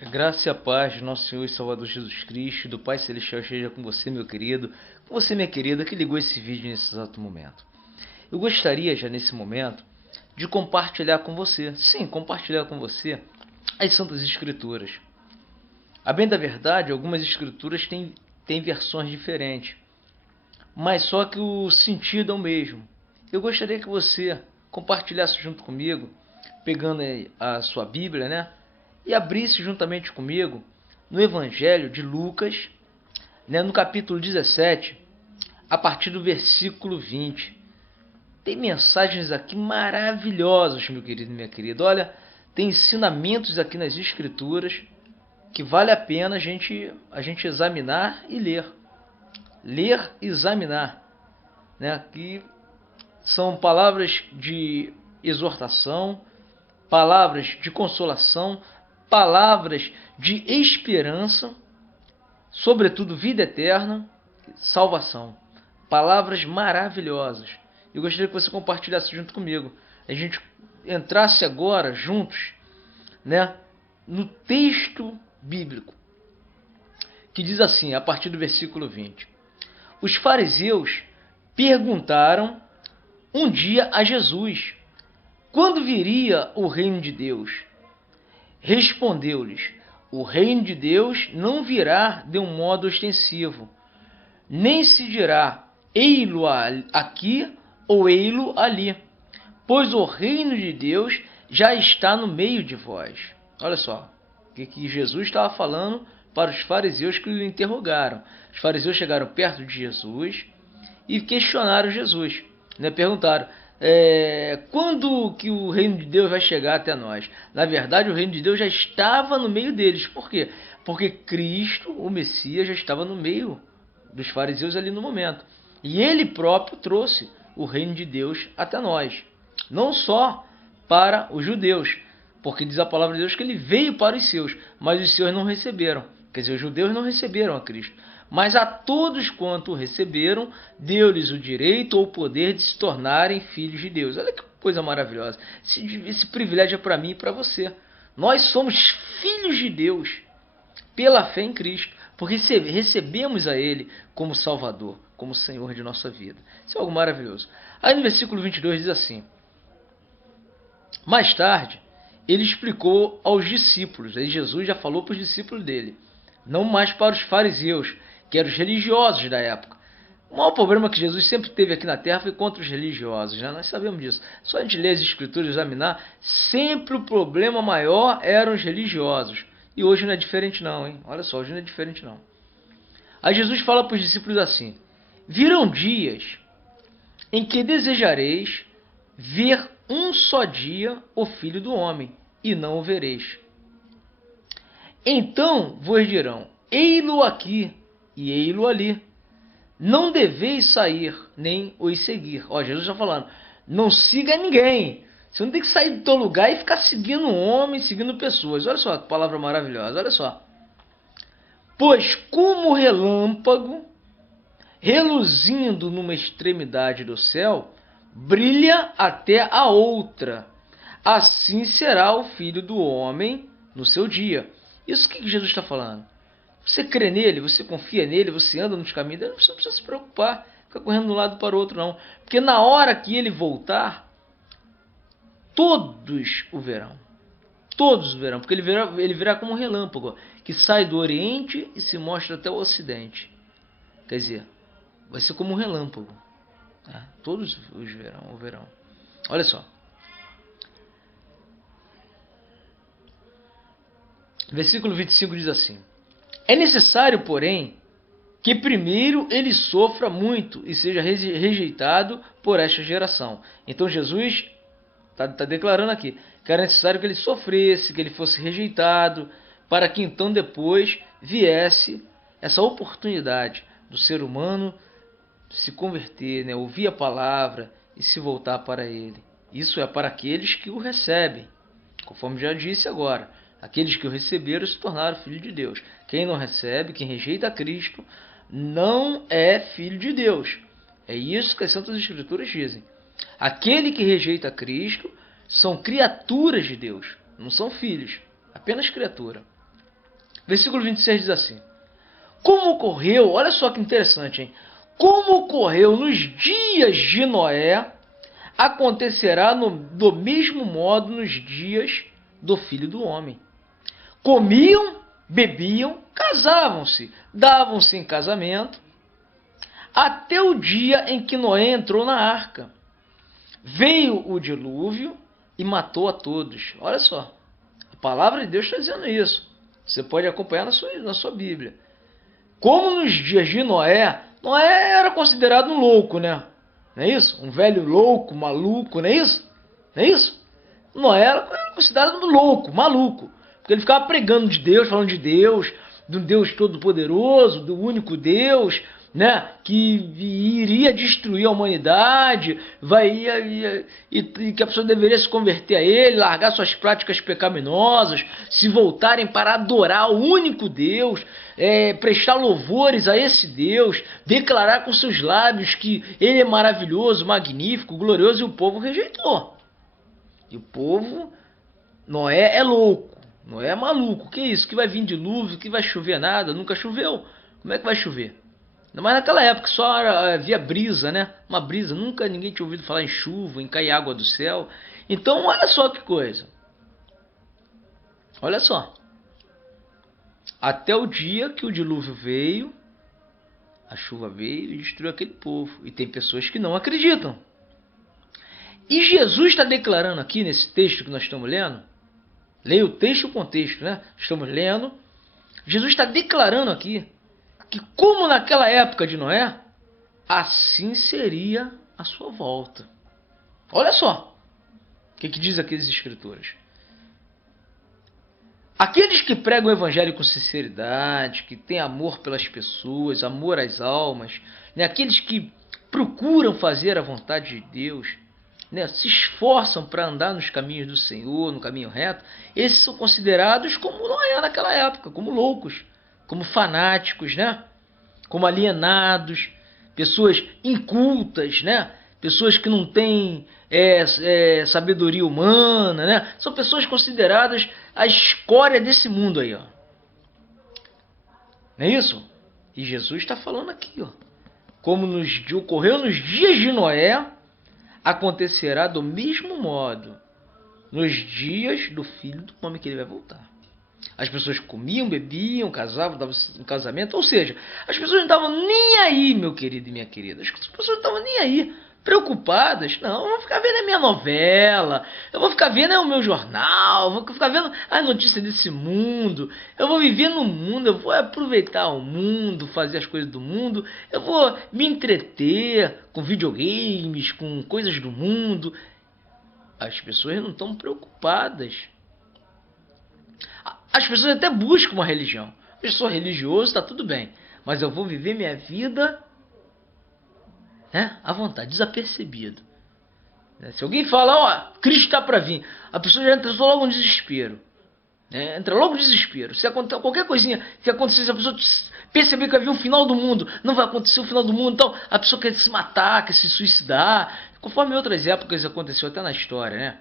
A graça e a paz de nosso Senhor e Salvador Jesus Cristo, do Pai Celestial esteja com você, meu querido, com você, minha querida, que ligou esse vídeo nesse exato momento. Eu gostaria, já nesse momento, de compartilhar com você, sim, compartilhar com você as Santas Escrituras. A bem da verdade, algumas Escrituras têm versões diferentes, mas só que o sentido é o mesmo. Eu gostaria que você compartilhasse junto comigo, pegando a sua Bíblia, né? E abrisse juntamente comigo no Evangelho de Lucas, né, no capítulo 17, a partir do versículo 20. Tem mensagens aqui maravilhosas, meu querido e minha querida. Olha, tem ensinamentos aqui nas Escrituras que vale a pena a gente examinar e ler. Ler e examinar, né? Que são palavras de exortação, palavras de consolação, palavras de esperança, sobretudo vida eterna, salvação. Palavras maravilhosas. Eu gostaria que você compartilhasse junto comigo. A gente entrasse agora juntos, né, no texto bíblico, que diz assim, a partir do versículo 20. Os fariseus perguntaram um dia a Jesus: quando viria o reino de Deus? Respondeu-lhes: o reino de Deus não virá de um modo ostensivo, nem se dirá ei-lo aqui ou ei-lo ali, pois o reino de Deus já está no meio de vós. Olha só, o que Jesus estava falando para os fariseus que o interrogaram. Os fariseus chegaram perto de Jesus e questionaram Jesus, né? Perguntaram: quando que o reino de Deus vai chegar até nós? Na verdade, o reino de Deus já estava no meio deles. Por quê? Porque Cristo, o Messias, já estava no meio dos fariseus ali no momento. E ele próprio trouxe o reino de Deus até nós. Não só para os judeus, porque diz a palavra de Deus que ele veio para os seus, mas os seus não receberam. Quer dizer, os judeus não receberam a Cristo. Mas a todos quanto o receberam, deu-lhes o direito ou o poder de se tornarem filhos de Deus. Olha que coisa maravilhosa. Esse privilégio é para mim e para você. Nós somos filhos de Deus pela fé em Cristo, porque recebemos a Ele como Salvador, como Senhor de nossa vida. Isso é algo maravilhoso. Aí no versículo 22 diz assim: mais tarde, ele explicou aos discípulos, aí Jesus já falou para os discípulos dele, não mais para os fariseus, que eram os religiosos da época. O maior problema que Jesus sempre teve aqui na terra foi contra os religiosos, né? Nós sabemos disso. Só a gente ler as escrituras e examinar, sempre o problema maior eram os religiosos. E hoje não é diferente não, hein? Olha só, hoje não é diferente não. Aí Jesus fala para os discípulos assim: virão dias em que desejareis ver um só dia o Filho do Homem, e não o vereis. Então vos dirão: ei-lo aqui e ei-lo ali. Não deveis sair, nem os seguir. Ó, Jesus está falando, não siga ninguém. Você não tem que sair do teu lugar e ficar seguindo homens, seguindo pessoas. Olha só que palavra maravilhosa, olha só. Pois como relâmpago, reluzindo numa extremidade do céu, brilha até a outra. Assim será o Filho do Homem no seu dia. Isso que Jesus está falando. Você crê nele, você confia nele, você anda nos caminhos dele, você não precisa se preocupar, ficar correndo de um lado para o outro não. Porque na hora que ele voltar, todos o verão. Todos o verão, porque ele virá como um relâmpago, que sai do Oriente e se mostra até o Ocidente. Quer dizer, vai ser como um relâmpago. Tá? Todos os verão, o verão. Olha só. Versículo 25 diz assim: é necessário, porém, que primeiro ele sofra muito e seja rejeitado por esta geração. Então Jesus está declarando aqui que era necessário que ele sofresse, que ele fosse rejeitado, para que então depois viesse essa oportunidade do ser humano se converter, né, ouvir a palavra e se voltar para ele. Isso é para aqueles que o recebem, conforme já disse agora. Aqueles que o receberam se tornaram filhos de Deus. Quem não recebe, quem rejeita Cristo, não é filho de Deus. É isso que as Santas Escrituras dizem. Aquele que rejeita Cristo são criaturas de Deus, não são filhos, apenas criatura. Versículo 26 diz assim: como ocorreu, olha só que interessante, hein? Como ocorreu nos dias de Noé, acontecerá do mesmo modo nos dias do Filho do Homem. Comiam, bebiam, casavam-se, davam-se em casamento, até o dia em que Noé entrou na arca. Veio o dilúvio e matou a todos. Olha só, a palavra de Deus está dizendo isso. Você pode acompanhar na sua Bíblia. Como nos dias de Noé, Noé era considerado um louco, né? Não é isso? Um velho louco, maluco, não é isso? Não é isso? Noé era considerado um louco, maluco. Porque ele ficava pregando de Deus, falando de um Deus todo-poderoso, do único Deus, né, que iria destruir a humanidade, e que a pessoa deveria se converter a ele, largar suas práticas pecaminosas, se voltarem para adorar o único Deus, prestar louvores a esse Deus, declarar com seus lábios que ele é maravilhoso, magnífico, glorioso, e o povo rejeitou. E o povo, Noé é louco, Noé é maluco, que isso? Que vai vir dilúvio, que vai chover nada, nunca choveu, como é que vai chover? Mas naquela época só havia brisa, né? Uma brisa, nunca ninguém tinha ouvido falar em chuva, em cair água do céu. Então olha só que coisa. Olha só. Até o dia que o dilúvio veio, a chuva veio e destruiu aquele povo. E tem pessoas que não acreditam. E Jesus está declarando aqui nesse texto que nós estamos lendo. Leia o texto e o contexto, né? Estamos lendo. Jesus está declarando aqui que como naquela época de Noé, assim seria a sua volta. Olha só o que diz aqui as escrituras. Aqueles que pregam o evangelho com sinceridade, que têm amor pelas pessoas, amor às almas, né? Aqueles que procuram fazer a vontade de Deus, né? Se esforçam para andar nos caminhos do Senhor, no caminho reto, esses são considerados como Noé naquela época, como loucos, como fanáticos, né? Como alienados, pessoas incultas, né? Pessoas que não têm sabedoria humana, né? São pessoas consideradas a escória desse mundo aí, ó. Não é isso? E Jesus está falando aqui, ó. Como ocorreu nos dias de Noé, acontecerá do mesmo modo nos dias do Filho do Homem, que ele vai voltar. As pessoas comiam, bebiam, casavam, davam um casamento. Ou seja, as pessoas não estavam nem aí, meu querido e minha querida. As pessoas não estavam nem aí, preocupadas. Não, eu vou ficar vendo a minha novela, eu vou ficar vendo o meu jornal, eu vou ficar vendo as notícias desse mundo. Eu vou viver no mundo, eu vou aproveitar o mundo, fazer as coisas do mundo. Eu vou me entreter com videogames, com coisas do mundo. As pessoas não estão preocupadas. As pessoas até buscam uma religião. Eu sou religioso, está tudo bem. Mas eu vou viver minha vida, né, à vontade, desapercebido. Se alguém fala, ó, Cristo está para vir, a pessoa já entra logo no desespero. Entra logo no desespero. Se acontecer qualquer coisinha que acontecesse, a pessoa perceber que vai vir o final do mundo, não vai acontecer o final do mundo, então a pessoa quer se matar, quer se suicidar, conforme outras épocas aconteceu até na história,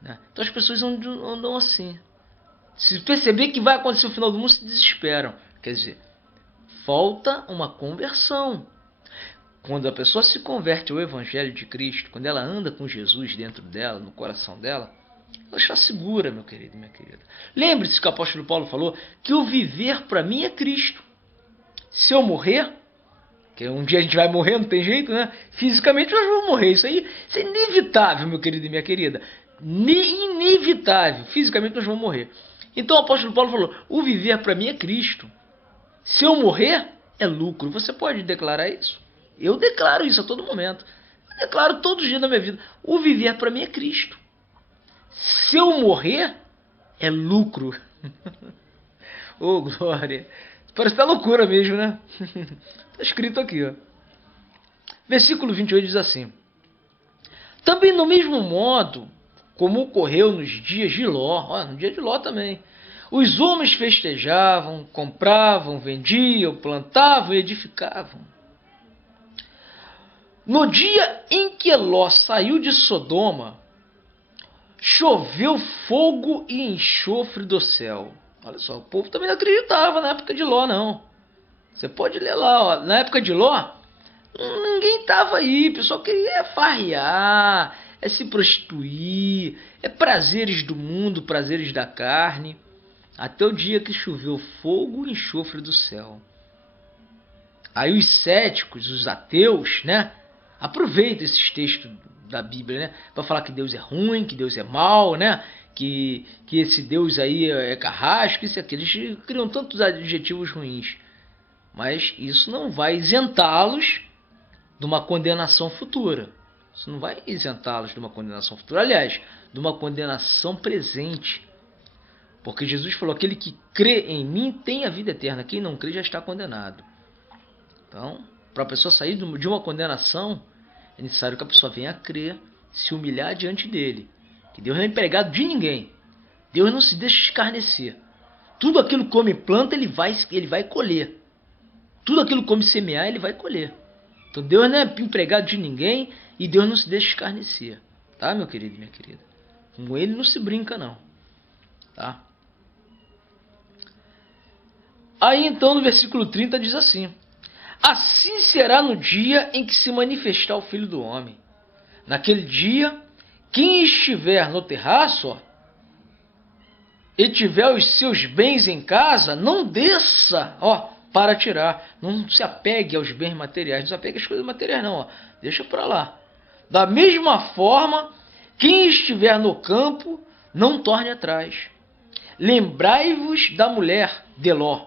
né? Então as pessoas andam assim. Se perceber que vai acontecer o final do mundo, se desesperam. Quer dizer, falta uma conversão. Quando a pessoa se converte ao Evangelho de Cristo, quando ela anda com Jesus dentro dela, no coração dela, ela está segura, meu querido e minha querida. Lembre-se que o apóstolo Paulo falou que o viver para mim é Cristo. Se eu morrer, que um dia a gente vai morrer, não tem jeito, né? Fisicamente nós vamos morrer. Isso é inevitável, meu querido e minha querida. Inevitável. Fisicamente nós vamos morrer. Então o apóstolo Paulo falou, o viver para mim é Cristo. Se eu morrer, é lucro. Você pode declarar isso? Eu declaro isso a todo momento. Eu declaro todos os dias da minha vida. O viver para mim é Cristo. Se eu morrer, é lucro. Oh, glória. Parece até loucura mesmo, né? Está escrito aqui, ó. Versículo 28 diz assim: também no mesmo modo como ocorreu nos dias de Ló, no dia de Ló também, os homens festejavam, compravam, vendiam, plantavam e edificavam. No dia em que Ló saiu de Sodoma, choveu fogo e enxofre do céu. Olha só, o povo também não acreditava na época de Ló, não. Você pode ler lá, ó, na época de Ló, ninguém estava aí, o pessoal queria farrear, se prostituir, prazeres do mundo, prazeres da carne, até o dia que choveu fogo e enxofre do céu. Aí os céticos, os ateus, né, aproveitam esses textos da Bíblia, né, para falar que Deus é ruim, que Deus é mau, né, que esse Deus aí é carrasco, isso e aquilo. Eles criam tantos adjetivos ruins, mas isso não vai isentá-los de uma condenação futura. Isso não vai isentá-los de uma condenação futura. Aliás, de uma condenação presente. Porque Jesus falou, aquele que crê em mim tem a vida eterna. Quem não crê já está condenado. Então, para a pessoa sair de uma condenação, é necessário que a pessoa venha a crer, se humilhar diante dele. Que Deus não é empregado de ninguém. Deus não se deixa escarnecer. Tudo aquilo que come planta, ele vai colher. Tudo aquilo que come semear, ele vai colher. Então Deus não é empregado de ninguém e Deus não se deixa escarnecer. Tá, meu querido e minha querida? Com ele não se brinca, não. Tá? Aí então no versículo 30 diz assim: assim será no dia em que se manifestar o Filho do Homem. Naquele dia, quem estiver no terraço, ó, e tiver os seus bens em casa, não desça, ó, para tirar. Não se apegue aos bens materiais, não se apegue às coisas materiais, não, ó. Deixa para lá. Da mesma forma, quem estiver no campo, não torne atrás. Lembrai-vos da mulher de Ló.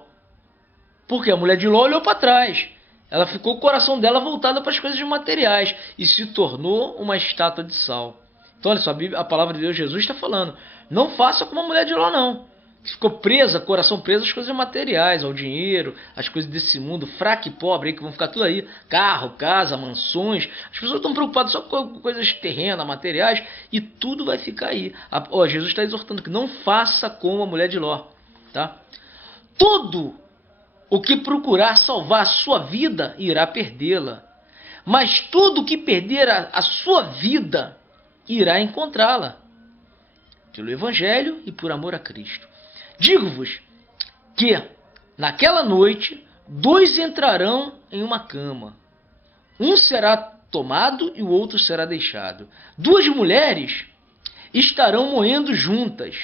Porque a mulher de Ló olhou para trás. Ela ficou o coração dela voltado para as coisas materiais e se tornou uma estátua de sal. Então, olha só, a palavra de Deus, Jesus está falando. Não faça como a mulher de Ló, não. Ficou presa, coração preso às coisas materiais, ao dinheiro, às coisas desse mundo, fraco e pobre, aí, que vão ficar tudo aí. Carro, casa, mansões. As pessoas estão preocupadas só com coisas terrenas, materiais, e tudo vai ficar aí. Jesus está exortando que não faça como a mulher de Ló. Tá? Tudo o que procurar salvar a sua vida, irá perdê-la. Mas tudo o que perder a sua vida, irá encontrá-la. Pelo Evangelho e por amor a Cristo. Digo-vos que, naquela noite, 2 entrarão em uma cama. Um será tomado e o outro será deixado. 2 mulheres estarão moendo juntas.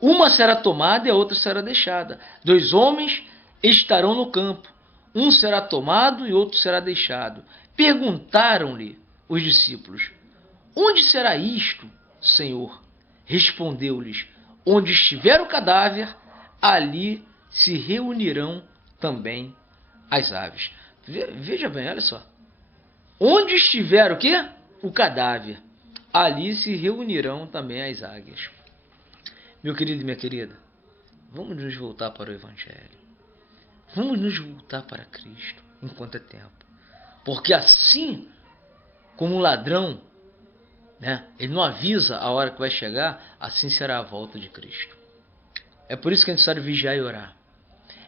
Uma será tomada e a outra será deixada. 2 homens estarão no campo. Um será tomado e outro será deixado. Perguntaram-lhe os discípulos: onde será isto, Senhor? Respondeu-lhes: onde estiver o cadáver, ali se reunirão também as aves. Veja bem, olha só. Onde estiver o quê? O cadáver, ali se reunirão também as águias. Meu querido e minha querida, vamos nos voltar para o Evangelho. Vamos nos voltar para Cristo enquanto é tempo. Porque assim como um ladrão, né, ele não avisa a hora que vai chegar, assim será a volta de Cristo. É por isso que é necessário vigiar e orar.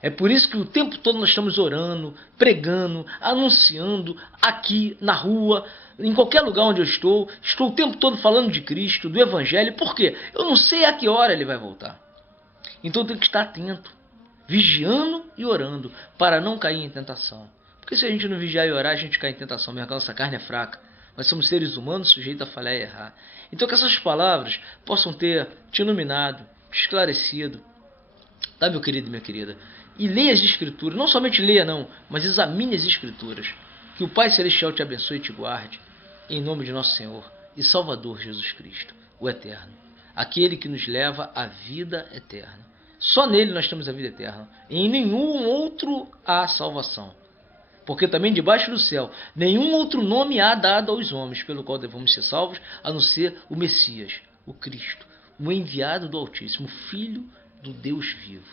É por isso que o tempo todo nós estamos orando, pregando, anunciando, aqui na rua, em qualquer lugar onde eu estou o tempo todo falando de Cristo, do Evangelho. Por quê? Eu não sei a que hora ele vai voltar. Então eu tenho que estar atento, vigiando e orando, para não cair em tentação. Porque se a gente não vigiar e orar, a gente cai em tentação mesmo, a nossa carne é fraca. Nós somos seres humanos sujeitos a falhar e errar. Então que essas palavras possam ter te iluminado, esclarecido. Tá, meu querido e minha querida? E leia as Escrituras. Não somente leia, não, mas examine as Escrituras. Que o Pai Celestial te abençoe e te guarde. Em nome de nosso Senhor e Salvador Jesus Cristo, o Eterno. Aquele que nos leva à vida eterna. Só nele nós temos a vida eterna. Em nenhum outro há salvação. Porque também debaixo do céu, nenhum outro nome há dado aos homens, pelo qual devemos ser salvos, a não ser o Messias, o Cristo, o enviado do Altíssimo, o Filho do Deus vivo.